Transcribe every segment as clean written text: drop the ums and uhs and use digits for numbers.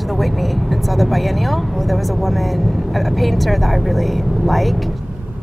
to the Whitney and saw the biennial. Well, there was a woman, a painter that I really like.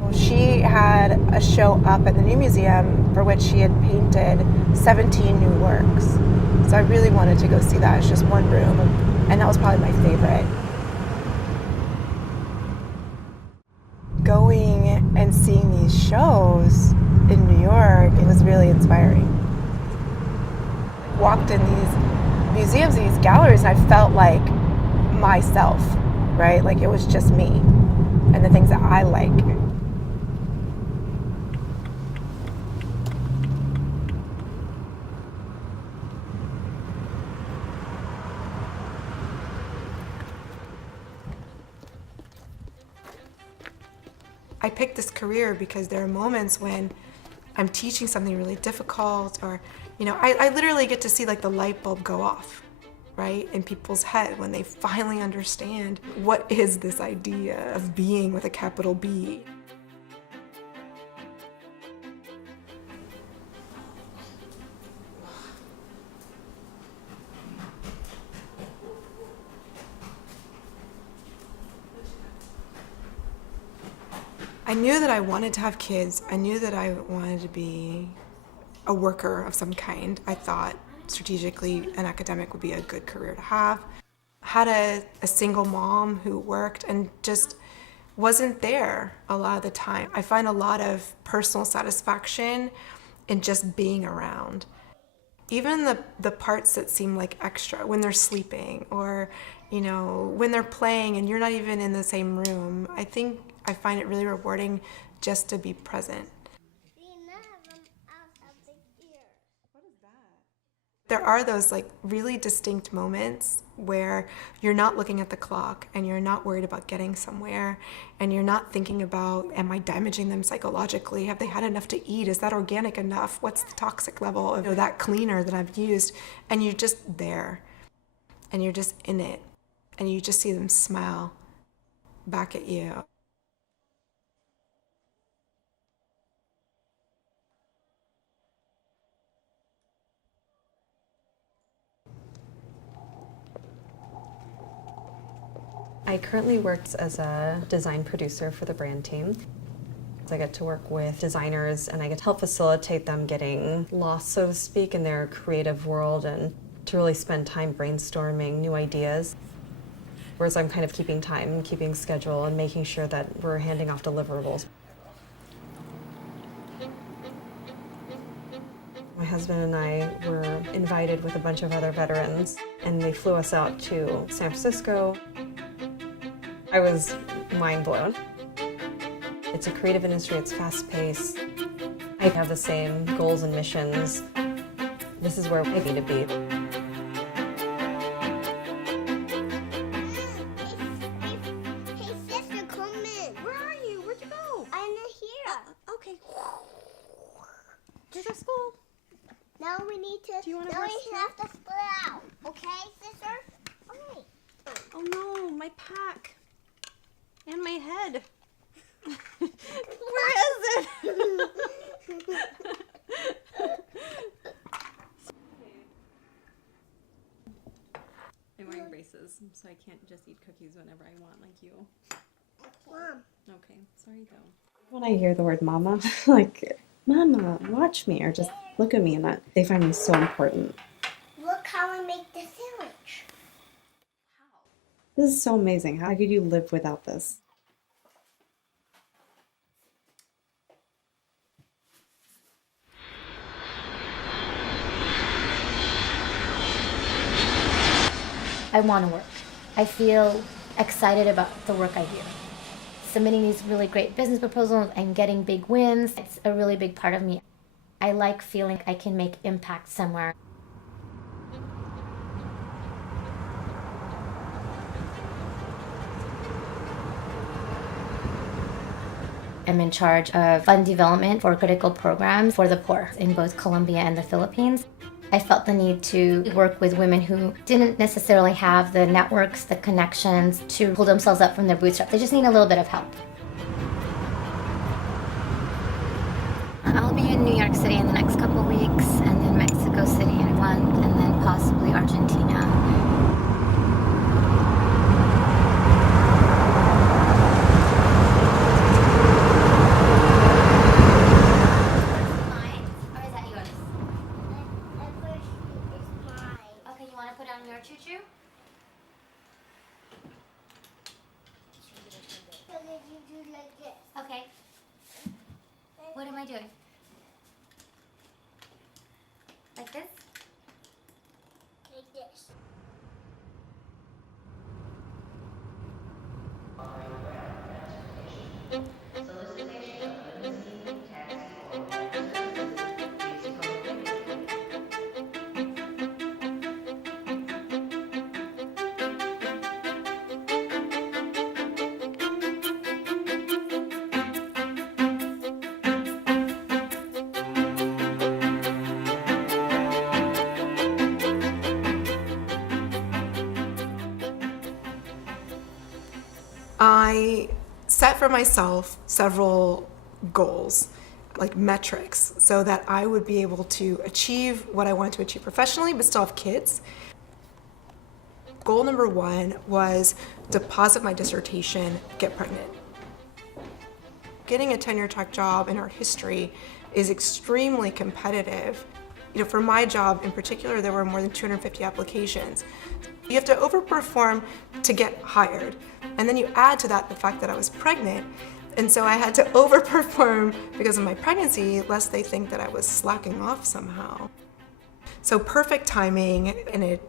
Well, she had a show up at the New Museum for which she had painted 17 new works. So I really wanted to go see that. It's just one room, and that was probably my favorite. Going and seeing these shows in New York, it was really inspiring. I walked in these museums, these galleries, and I felt like myself, right? Like it was just me and the things that I like. I picked this career because there are moments when I'm teaching something really difficult, or, you know, I literally get to see like the light bulb go off, right, in people's head when they finally understand what is this idea of being with a capital B. I knew that I wanted to have kids. I knew that I wanted to be a worker of some kind. I thought strategically an academic would be a good career to have. I had a single mom who worked and just wasn't there a lot of the time. I find a lot of personal satisfaction in just being around. Even the parts that seem like extra, when they're sleeping or, you know, when they're playing and you're not even in the same room, I find it really rewarding just to be present. There are those like really distinct moments where you're not looking at the clock and you're not worried about getting somewhere and you're not thinking about, am I damaging them psychologically? Have they had enough to eat? Is that organic enough? What's the toxic level of that cleaner that I've used? And you're just there and you're just in it and you just see them smile back at you. I currently work as a design producer for the brand team. I get to work with designers and I get to help facilitate them getting lost, so to speak, in their creative world and to really spend time brainstorming new ideas. Whereas I'm kind of keeping time, keeping schedule, and making sure that we're handing off deliverables. My husband and I were invited with a bunch of other veterans, and they flew us out to San Francisco. I was mind blown. It's a creative industry, it's fast paced. I have the same goals and missions. This is where I need to be. Hey sister, come in. Where are you? Where'd you go? I'm in here. Okay. Did you go to school? Now we need to. Do you wanna now brush we have to split out. Okay, sister? Alright. Oh no, my pack. And my head. Where is it? I'm wearing braces, so I can't just eat cookies whenever I want like you. Mom. Okay, sorry though. When I hear the word mama, like, mama, watch me, or just look at me, and they find me so important. Look how I make the sandwich. This is so amazing. How could you live without this? I want to work. I feel excited about the work I do. Submitting these really great business proposals and getting big wins, it's a really big part of me. I like feeling I can make impact somewhere. I'm in charge of fund development for critical programs for the poor in both Colombia and the Philippines. I felt the need to work with women who didn't necessarily have the networks, the connections to pull themselves up from their bootstraps. They just need a little bit of help. I'll be in New York City in the next couple of weeks, and then Mexico City in a month, and then possibly Argentina. I doing? Like this? Like this. I set for myself several goals, like metrics, so that I would be able to achieve what I wanted to achieve professionally, but still have kids. Goal number 1 was deposit my dissertation, get pregnant. Getting a tenure track job in art history is extremely competitive. For my job in particular, there were more than 250 applications. You have to overperform to get hired. And then you add to that the fact that I was pregnant. And so I had to overperform because of my pregnancy, lest they think that I was slacking off somehow. So perfect timing, and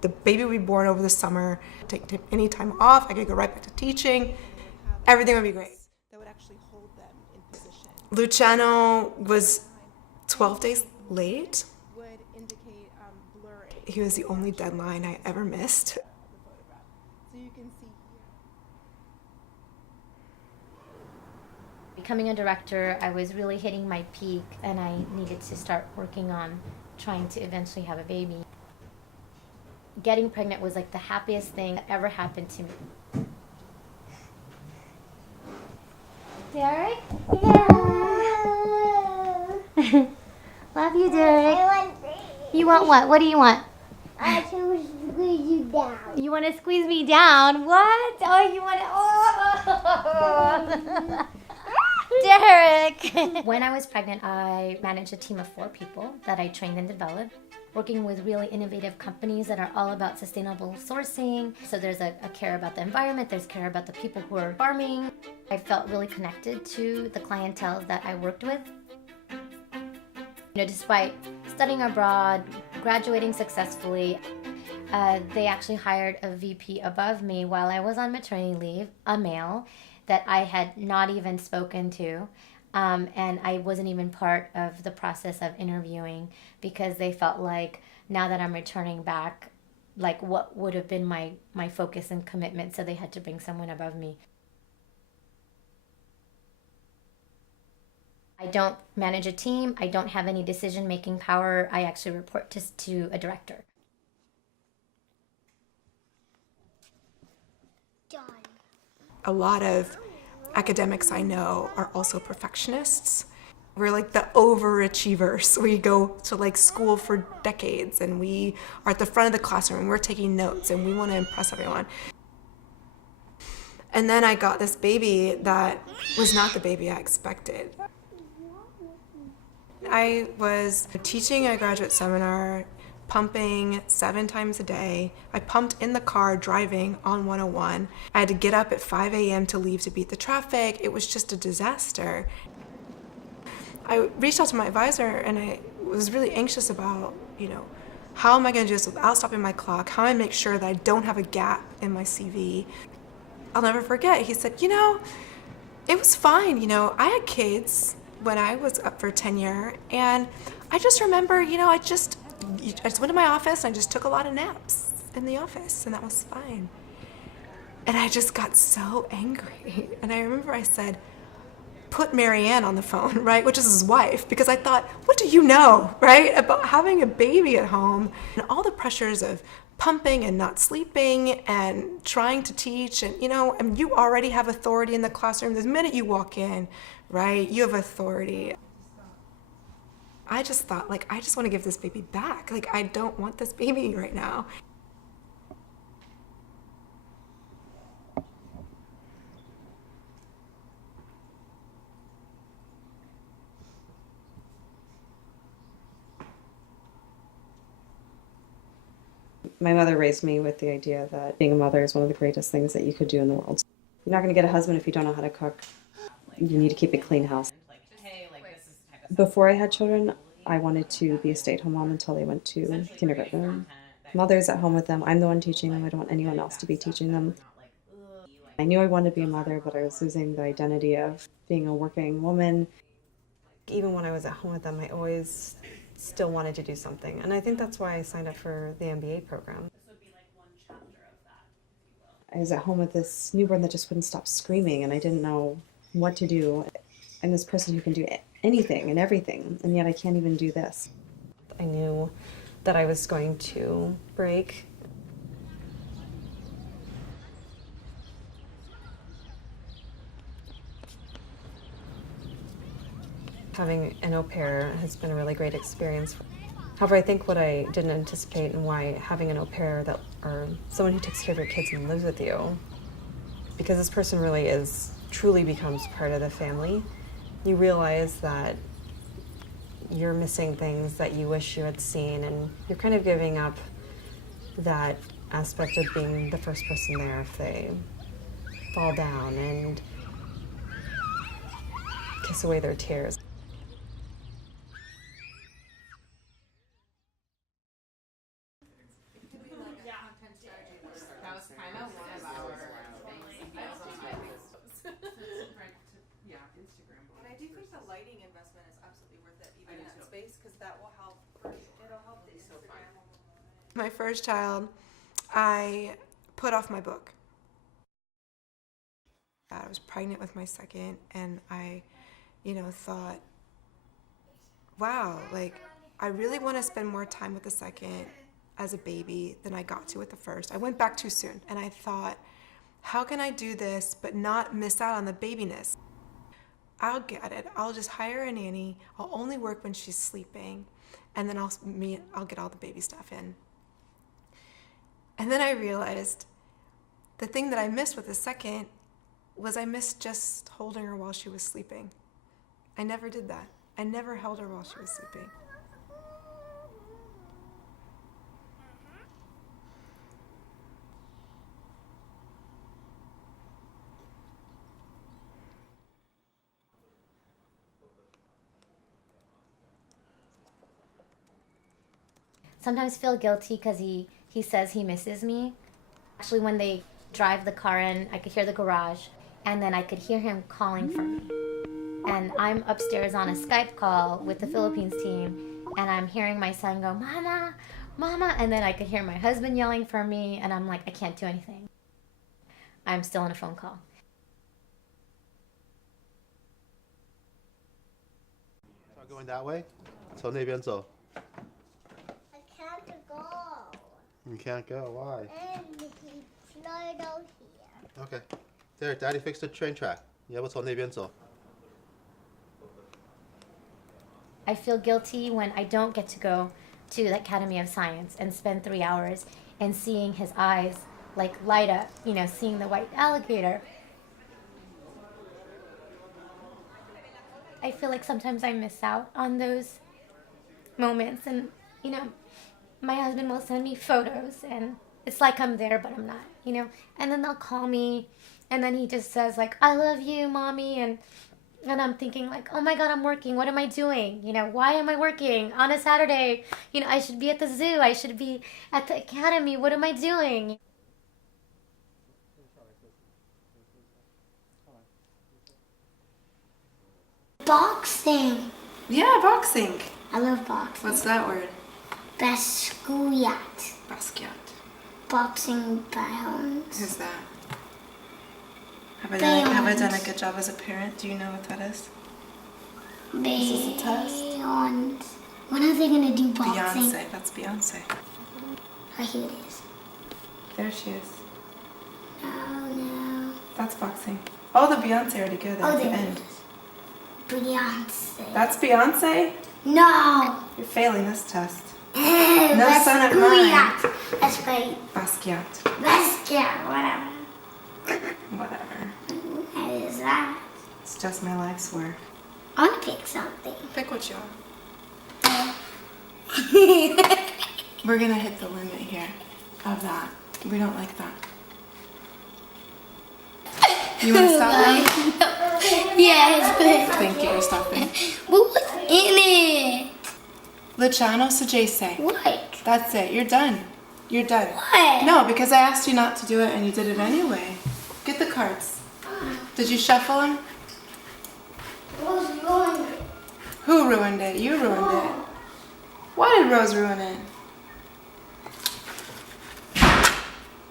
the baby would be born over the summer, take any time off, I could go right back to teaching, everything would be great. That would actually hold them in position. Luciano was 12 days late. Would indicate blurring He was the only deadline I ever missed. the photograph. So you can see here. Becoming a director, I was really hitting my peak, and I needed to start working on trying to eventually have a baby. Getting pregnant was like the happiest thing that ever happened to me. Derek? Yeah. Love you, Derek. I want this. You want what? What do you want? I want to squeeze you down. You want to squeeze me down? What? Oh, you want to... Oh. Derek! When I was pregnant, I managed a team of 4 people that I trained and developed, working with really innovative companies that are all about sustainable sourcing. So there's a care about the environment, there's care about the people who are farming. I felt really connected to the clientele that I worked with. Despite studying abroad, graduating successfully, they actually hired a VP above me while I was on maternity leave, a male, that I had not even spoken to, and I wasn't even part of the process of interviewing because they felt like now that I'm returning back, like what would have been my focus and commitment, so they had to bring someone above me. I don't manage a team, I don't have any decision-making power, I actually report to a director. Done. A lot of academics I know are also perfectionists. We're like the overachievers. We go to like school for decades and we are at the front of the classroom and we're taking notes and we want to impress everyone. And then I got this baby that was not the baby I expected. I was teaching a graduate seminar, pumping 7 times a day. I pumped in the car driving on 101. I had to get up at 5 a.m. to leave to beat the traffic. It was just a disaster. I reached out to my advisor and I was really anxious about, how am I going to do this without stopping my clock? How am I make sure that I don't have a gap in my CV? I'll never forget. He said, it was fine. I had kids when I was up for tenure, and I just remember, I just went to my office and I just took a lot of naps in the office, and that was fine. And I just got so angry. And I remember I said, put Marianne on the phone, right? Which is his wife, because I thought, what do you know, right? About having a baby at home and all the pressures of pumping and not sleeping and trying to teach. And, and you already have authority in the classroom. The minute you walk in, right, you have authority. I just thought, I just want to give this baby back. I don't want this baby right now. My mother raised me with the idea that being a mother is one of the greatest things that you could do in the world. You're not going to get a husband if you don't know how to cook. You need to keep a clean house. Before I had children, I wanted to be a stay-at-home mom until they went to kindergarten. Mother's at home with them. I'm the one teaching them. I don't want anyone else to be teaching them. I knew I wanted to be a mother, but I was losing the identity of being a working woman. Even when I was at home with them, I always still wanted to do something. And I think that's why I signed up for the MBA program. I was at home with this newborn that just wouldn't stop screaming, and I didn't know what to do. I'm this person who can do anything and everything, and yet I can't even do this. I knew that I was going to break. Having an au pair has been a really great experience. However, I think what I didn't anticipate and why having an au pair that, or someone who takes care of your kids and lives with you, because this person really truly becomes part of the family, you realize that you're missing things that you wish you had seen, and you're kind of giving up that aspect of being the first person there if they fall down and kiss away their tears. And I do think the lighting investment is absolutely worth it, even in that space, because that will help. It'll help the Instagram. My first child, I put off my book. I was pregnant with my second, and I, thought, wow, like, I really want to spend more time with the second as a baby than I got to with the first. I went back too soon, and I thought, how can I do this but not miss out on the babiness? I'll get it. I'll just hire a nanny. I'll only work when she's sleeping, and then I'll get all the baby stuff in. And then I realized the thing that I missed with the second was I missed just holding her while she was sleeping. I never did that. I never held her while she was sleeping. Sometimes feel guilty because he says he misses me. Actually, when they drive the car in, I could hear the garage, and then I could hear him calling for me. And I'm upstairs on a Skype call with the Philippines team, and I'm hearing my son go, "Mama, Mama," and then I could hear my husband yelling for me, and I'm like, I can't do anything. I'm still on a phone call. Start going that way. 从那边走. I can't go. You can't go. Why? And he's right out here. Okay. There, Daddy fixed the train track. 你要不从那边走? I feel guilty when I don't get to go to the Academy of Science and spend 3 hours and seeing his eyes like light up, seeing the white alligator. I feel like sometimes I miss out on those moments, and my husband will send me photos and it's like I'm there but I'm not, and then they'll call me and then he just says like, "I love you, Mommy," and I'm thinking like, oh my God, I'm working. What am I doing? Why am I working on a Saturday? I should be at the zoo. I should be at the academy. What am I doing? Boxing. Yeah, boxing. I love boxing. What's that word? Basquiat. Basquiat. Boxing violence. Who's that? Have I done a good job as a parent? Do you know what that is? This is a test. When are they gonna do boxing? Beyonce. That's Beyonce. Oh, here it is. There she is. Oh no. That's boxing. Oh, the Beyonce already go there at the there end. it is. Beyonce. That's Beyonce? No. You're failing this test. No son of mine. Basquiat. That's right. Basquiat. Basquiat. Whatever. Whatever. What is that? It's just my life's work. I want to pick something. Pick what you want. We're gonna hit the limit here of that. We don't like that. You want to stop now? Yes. Thank you for stopping. What was in it. Luciano Sagese. What? That's it. You're done. You're done. What? No, because I asked you not to do it and you did it anyway. Get the cards. Did you shuffle them? Rose ruined it. Who ruined it? You ruined it. Why did Rose ruin it?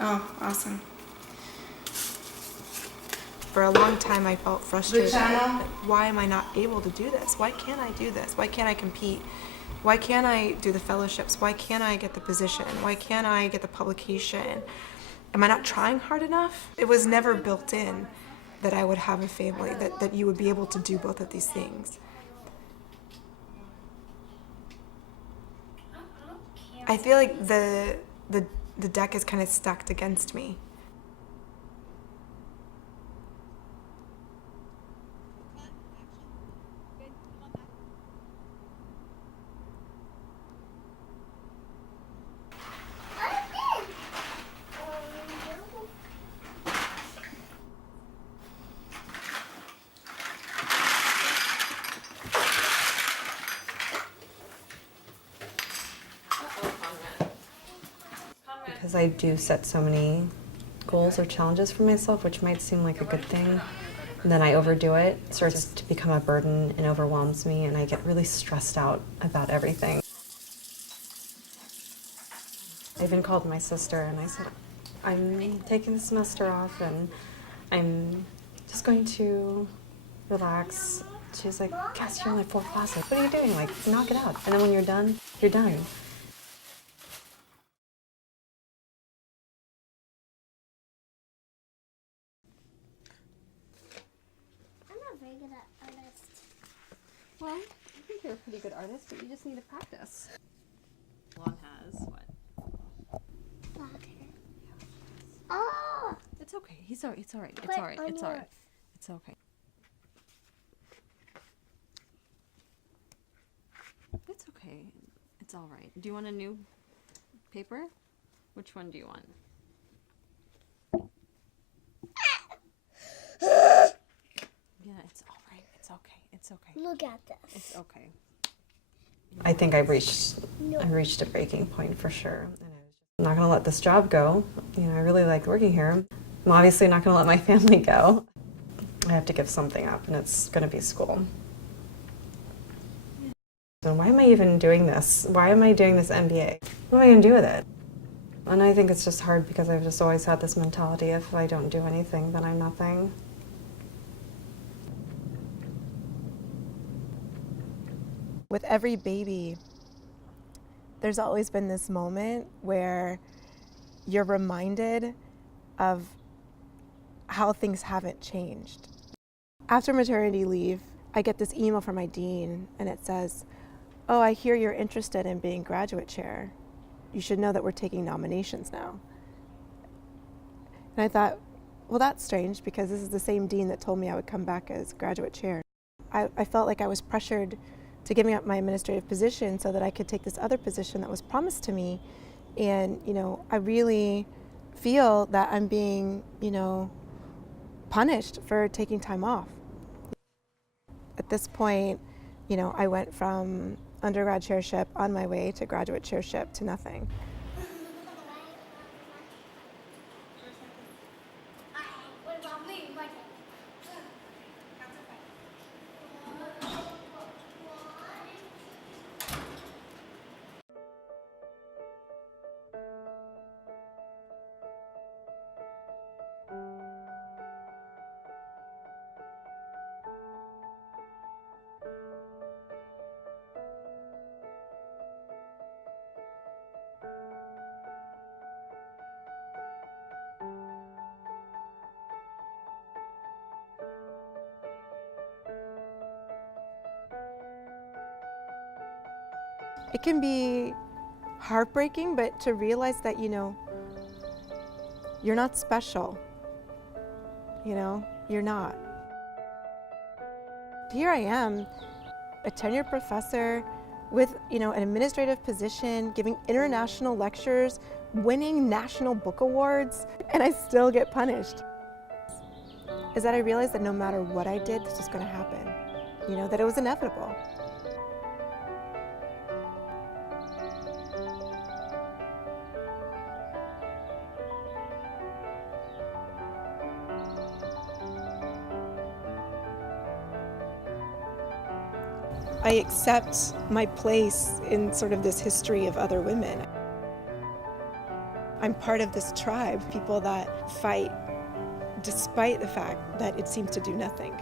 Oh, awesome. For a long time, I felt frustrated. Luciano? Why am I not able to do this? Why can't I do this? Why can't I compete? Why can't I do the fellowships? Why can't I get the position? Why can't I get the publication? Am I not trying hard enough? It was never built in that I would have a family, that you would be able to do both of these things. I feel like the deck is kind of stacked against me. Because I do set so many goals or challenges for myself, which might seem like a good thing, and then I overdo it, it starts to become a burden and overwhelms me, and I get really stressed out about everything. I even called my sister and I said, I'm taking the semester off and I'm just going to relax. She's like, Cass, you're in like 4 classes. What are you doing? Like, knock it out. And then when you're done, you're done. I'm not very good at artist. Well, I think you're a pretty good artist, but you just need to practice. Salon has what? Oh! It's okay. It's all right. It's all right. Put It's all right. on It's all right. yours. It's okay. It's okay. It's all right. Do you want a new paper? Which one do you want? Yeah, it's all right. It's okay. It's okay. Look at this. It's okay. I think I reached a breaking point for sure. And I'm not going to let this job go. You know, I really like working here. I'm obviously not going to let my family go. I have to give something up, and it's going to be school. So why am I even doing this? Why am I doing this MBA? What am I going to do with it? And I think it's just hard because I've just always had this mentality, if I don't do anything, then I'm nothing. With every baby, there's always been this moment where you're reminded of how things haven't changed. After maternity leave, I get this email from my dean and it says, "Oh, I hear you're interested in being graduate chair. You should know that we're taking nominations now." And I thought, well, that's strange because this is the same dean that told me I would come back as graduate chair. I felt like I was pressured to giving up my administrative position so that I could take this other position that was promised to me. And, you know, I really feel that I'm being, you know, punished for taking time off. At this point, you know, I went from undergrad chairship on my way to graduate chairship to nothing. What about me? It can be heartbreaking, but to realize that, you know, you're not special. You know, you're not. Here I am, a tenured professor with, you know, an administrative position, giving international lectures, winning national book awards, and I still get punished. Is that I realized that no matter what I did, this was going to happen. You know, that it was inevitable. I accept my place in sort of this history of other women. I'm part of this tribe, people that fight despite the fact that it seems to do nothing.